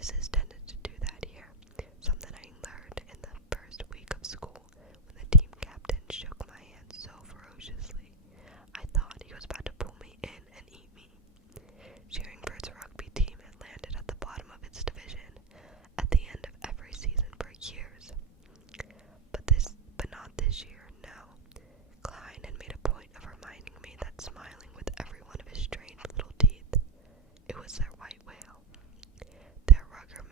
Practices tended to do that here, something I learned in the first week of school when the team captain shook my hand so ferociously. I thought he was about to pull me in and eat me. Sherringford's rugby team had landed at the bottom of its division at the end of every season for years. But not this year, no. Klein had made a point of reminding me that smiling with every one of his strange little teeth, it was their white whale. Their rugger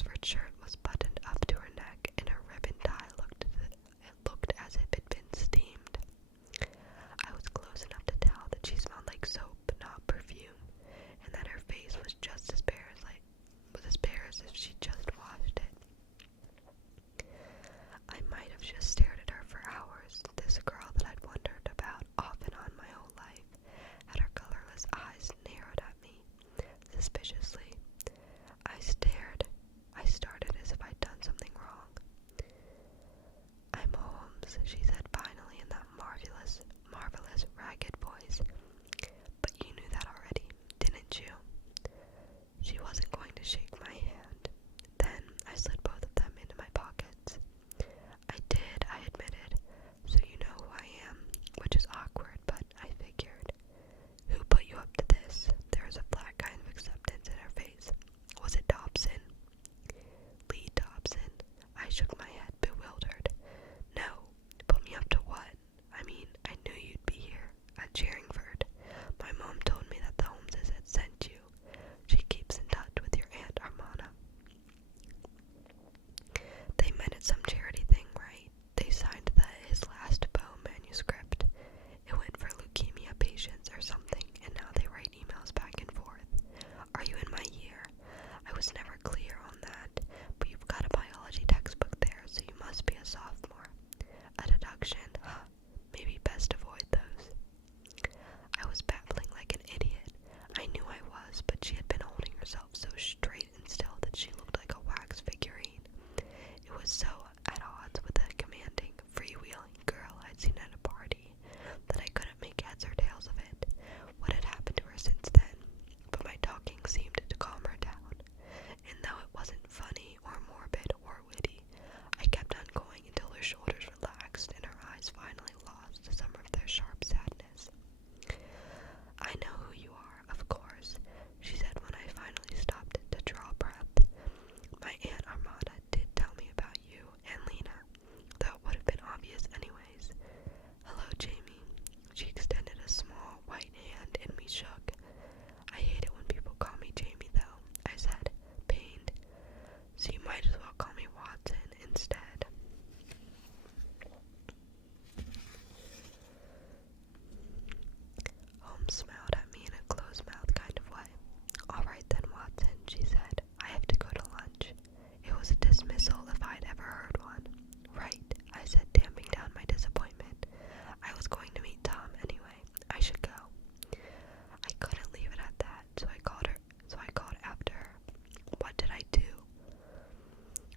Oxford shirt was buttoned up to her neck, and her ribbon tie looked as if it had been steamed. I was close enough to tell that she smelled like soap, not perfume, and that her face was just as bare as if she just washed it. I might have just stared at her for hours. This girl that I'd wondered about off and on my whole life had her colorless eyes narrowed at me, suspiciously. I started as if I'd done something wrong. "I'm Holmes," she said finally in that marvelous, ragged voice. "But you knew that already, didn't you?" She wasn't going to shake my hand. Then I slid both of them into my pockets. "I did," I admitted. "So you know who I am," which is awkward, but I figured. "Who put you up to this?" There was a flat kind of acceptance in her face. "Was it Dobson?" "Lee Dobson?" I shook my head, bewildered. "No. Put me up to what? I mean, I knew you'd be here, at Sherringford. My mom told me that the Holmeses had sent you. She keeps in touch with your Aunt Armana." "They met at some charity thing, right? They signed his last poem manuscript. It went for leukemia patients or something, and now they write emails back and forth. Are you in my year? I was never clear on that, but you've got a biology textbook there, so you must be a sophomore. A deduction, huh? Maybe best avoid those." I was babbling like an idiot. I knew I was, but she had been holding herself so straight and still that she looked like a wax figurine. It was so at odds with the commanding, freewheeling girl I'd seen at a party that I couldn't make heads or tails of it. What had happened to her since then? But my talking seemed to calm her down, and though it wasn't funny or morbid or witty, I kept on going until her shoulders relaxed and her eyes finally lost some of their sharp sadness. "I know who you are, of course," she said when I finally stopped to draw breath. "My Aunt Armada did tell me about you and Lena, though it would have been obvious anyways. Hello, Jamie." She extended a small white hand and we shook. "I hate it when people call me Jamie, though," I said, pained. "So you might as well call me Watson instead." Holmes smiled at me in a closed-mouthed kind of way. "All right then, Watson," she said. "I have to go to lunch." It was a dismissal if I'd ever heard one. "Right," I said, damping down my disappointment. I was going to meet Tom anyway. I should go. I couldn't leave it at that, so I called after her. "What did I do?"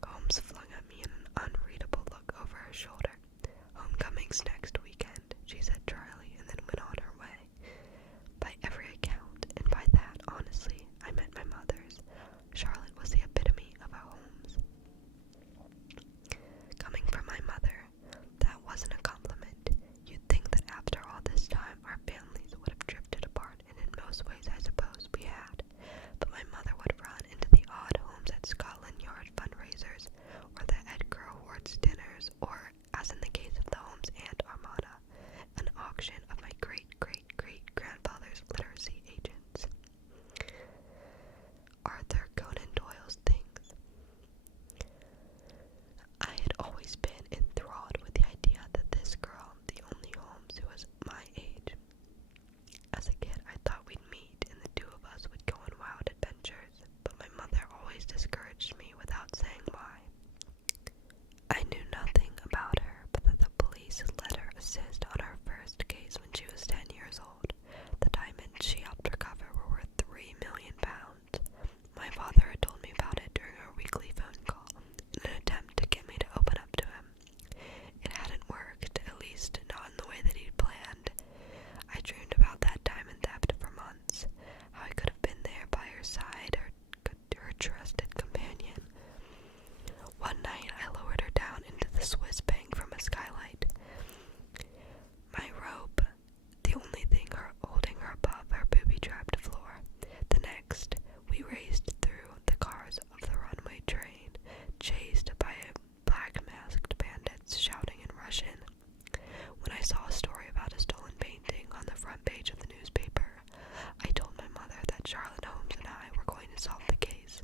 Holmes flung at me an unreadable look over her shoulder. "Homecoming's next weekend," she said dryly, and then went on her way. By every account, and by that, honestly, I meant my mother's, Charlotte was the epitome of a Holmes. Coming from my mother, that wasn't a compliment. You'd think that after all this time, our families would have drifted apart, and in most ways I suppose we had. But my mother would run into the odd Holmes at Scotland Yard fundraisers, or the Edgar Awards dinners, or, as in the case of the Holmes Aunt Armada, an auction of my great-great-great-grandfather's literacy agents. Arthur Conan Doyle's things. I had always been enthralled with the idea that this girl, the only Holmes who was my age. As a kid, I thought we'd meet and the two of us would go on wild adventures, but my mother always discouraged me without saying why. I knew nothing about her, but that the police had let her assist on her first case when she was 10 years old. The diamonds she helped recover were worth £3 million. My father had told me about it during our weekly phone call, in an attempt to get me to open up to him. It hadn't worked, at least not in the way that he'd planned. I dreamed about that diamond theft for months, how I could have been there by her side, her trusted companion. One night I lowered her down into the Swiss bank from a skylight. My rope, the only thing holding her above her booby-trapped floor. The next, we raced through the cars of the runway train, chased by black-masked bandits shouting in Russian. When I saw a story about a stolen painting on the front page of the newspaper, I told my mother that Charlotte Holmes and I were going to solve the case.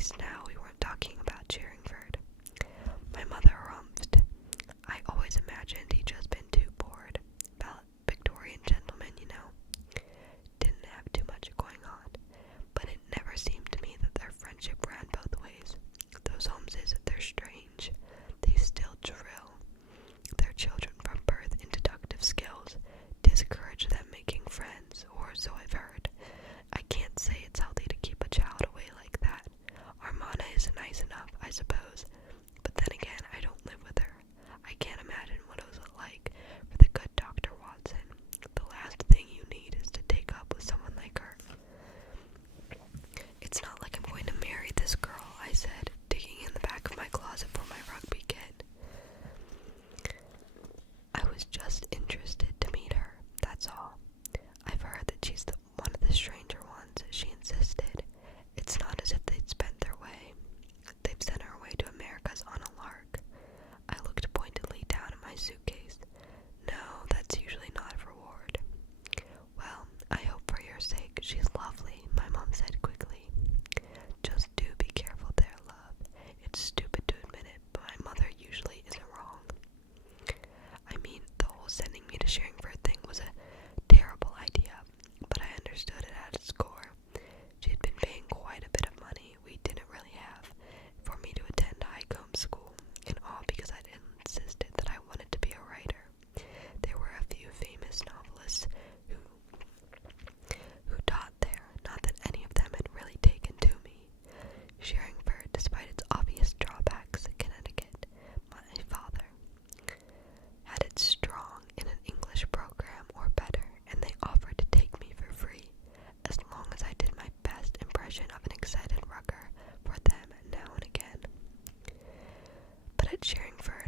least now we weren't talking about Sherringford. My mother rumphed. I always imagined he'd just been too bored. Victorian gentlemen, you know. Didn't have too much going on. But it never seemed to me that their friendship ran both ways. Those Holmeses, they're strange. They still drill their children from birth in deductive skills, discourage them making friends, or so I've heard. I can't say it's healthy to keep a child away like that. Armana is nice enough, I suppose, but then again, I don't live with her. I can't imagine what it was like for the good Dr. Watson. The last thing you need is to take up with someone like her. It's not like I'm going to marry this girl, I said, digging in the back of my closet for my rugby kit. I was just interested to meet her, that's all. I've heard that she's one of the stranger ones, she insisted. It's not as if they'd spent their way. They've sent her away to Americas on a lark. I looked pointedly down at my suitcase. No, that's usually not a reward. Well, I hope for your sake she's lovely, my mom said quickly. Just do be careful there, love. It's stupid to admit it, but my mother usually isn't wrong. I mean, the whole sending me to Sherringford thing was a terrible idea, but I understood it at its core. She had been paying quite a bit of money we didn't really have for me to attend Highcombe School, and all because I'd insisted that I wanted to be a writer. There were a few famous novelists who taught there, not that any of them had really taken to me. Sherringford, despite its obvious drawbacks, Connecticut, my father, had it strong in an English program or better, and they offered to take me for free, as long as I did my best impression of an excited rucker for them now and again. But at Sherringford,